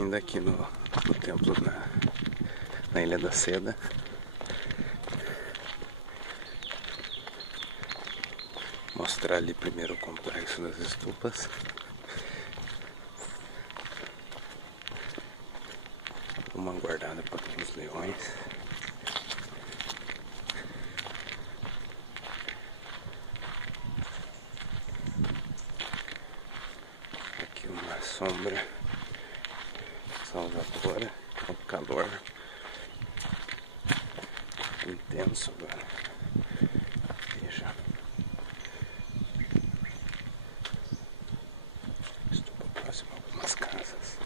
Ainda aqui no templo na Ilha da Seda. Mostrar ali primeiro o complexo das estupas. Uma guardada para os leões. Aqui uma sombra salvadora, com calor intenso agora. Veja. Estupa próximo a algumas casas.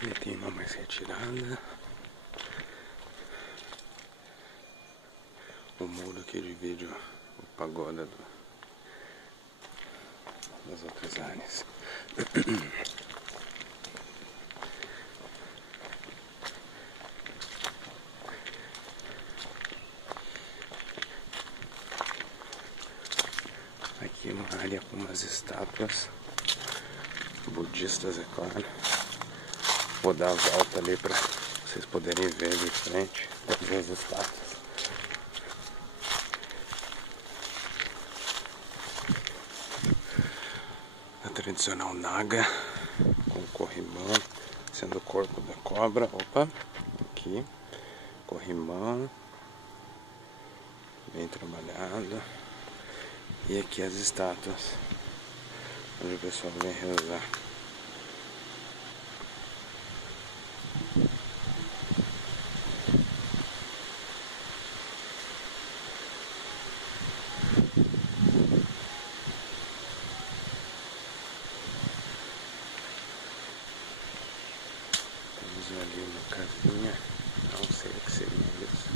Ali tem uma mais retirada. O muro que divide o pagoda das outras áreas. Aqui uma área com umas estátuas budistas, é claro. Vou dar a volta ali para vocês poderem ver de frente todas as estátuas. A tradicional naga com corrimão, sendo o corpo da cobra. Opa, aqui, corrimão, bem trabalhado. E aqui as estátuas, onde o pessoal vem rezar. Temos ali uma casinha, não sei o que seria isso.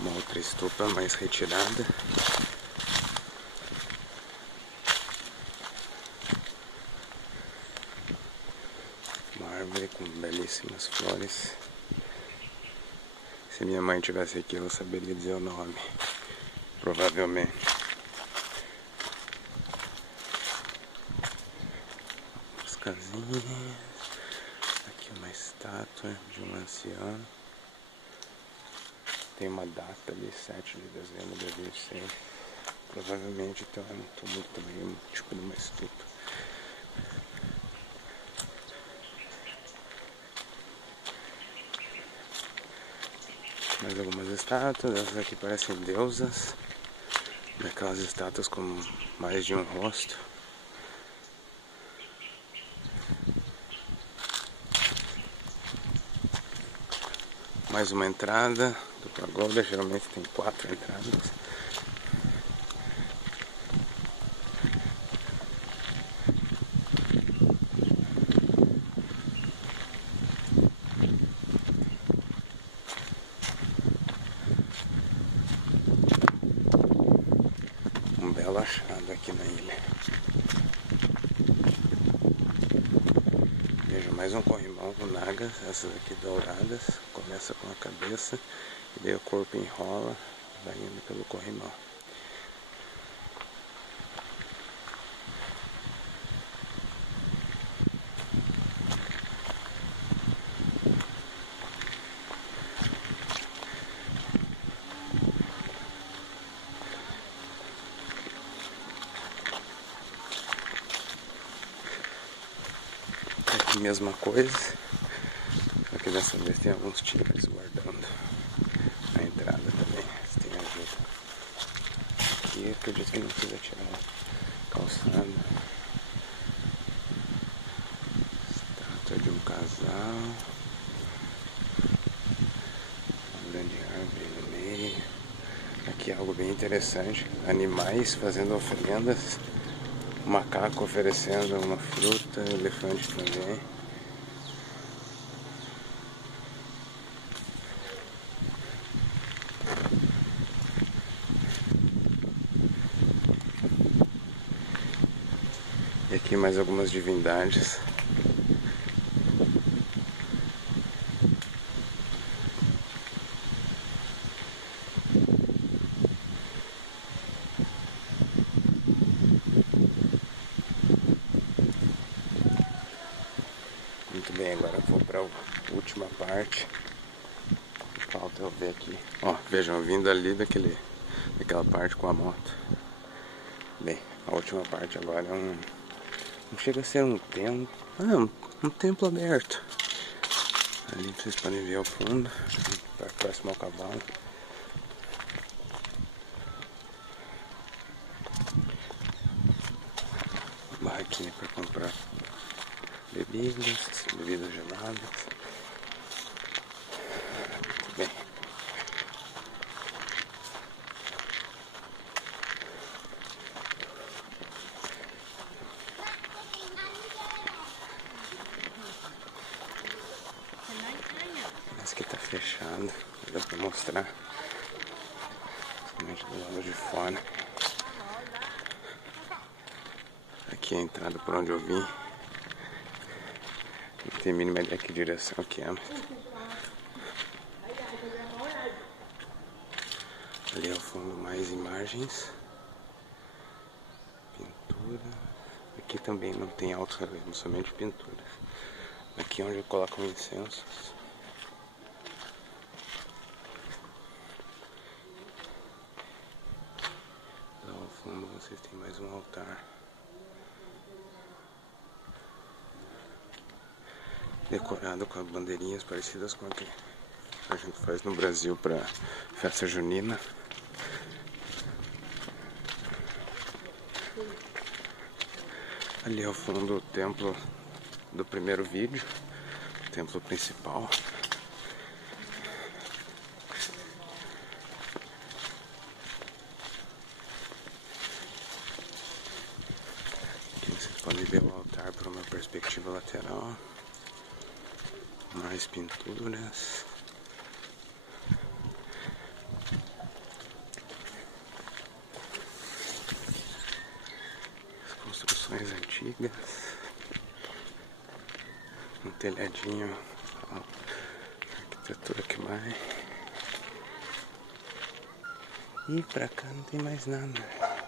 Uma outra estupa mais retirada. Uma árvore com belíssimas flores. Se minha mãe estivesse aqui, eu saberia dizer o nome. Provavelmente. As casinhas. Aqui uma estátua de um ancião. Tem uma data ali, 7 de dezembro de 2006. Provavelmente então é um túmulo também, tipo de uma estupa. Mais algumas estátuas, essas aqui parecem deusas. Daquelas estátuas com mais de um rosto. Mais uma entrada do pagoda, geralmente tem 4 entradas. Um belo achado aqui na ilha. Veja, mais um corrimão com nagas, essas aqui douradas. Começa com a cabeça e daí o corpo enrola, vai indo pelo corrimão. Aqui mesma coisa, só que dessa vez tem alguns tigres guardando a entrada também, se tem ajuda. Aqui acredito que não precisa tirar a calçada. Estátua de um casal. Uma grande árvore no meio. Aqui algo bem interessante, animais fazendo oferendas. Macaco oferecendo uma fruta, elefante também. E aqui mais algumas divindades. Muito bem, agora eu vou para a última parte. Falta eu ver aqui. Ó, vejam, vindo ali daquela parte com a moto. Bem, a última parte agora é não chega a ser um templo. Um templo aberto. Ali vocês podem ver ao fundo, próximo ao cavalo. Barraquinha para comprar bebidas geladas. Muito bem. Esse aqui tá fechado, dá pra mostrar. Somente do lado de fora. Aqui é a entrada por onde eu vim. Não tem mínima ideia que direção que é. Ali ao fundo mais imagens. Pintura. Aqui também não tem altos relevos, somente pinturas. Aqui é onde eu coloco incensos. Lá ao fundo vocês têm mais um altar. Decorado com bandeirinhas parecidas com a que a gente faz no Brasil para festa junina. Ali ao fundo o templo do primeiro vídeo, o templo principal. Aqui vocês podem ver o altar por uma perspectiva lateral. Mais pinturas. As construções antigas. Um telhadinho. Ó, arquitetura que vai. E pra cá não tem mais nada.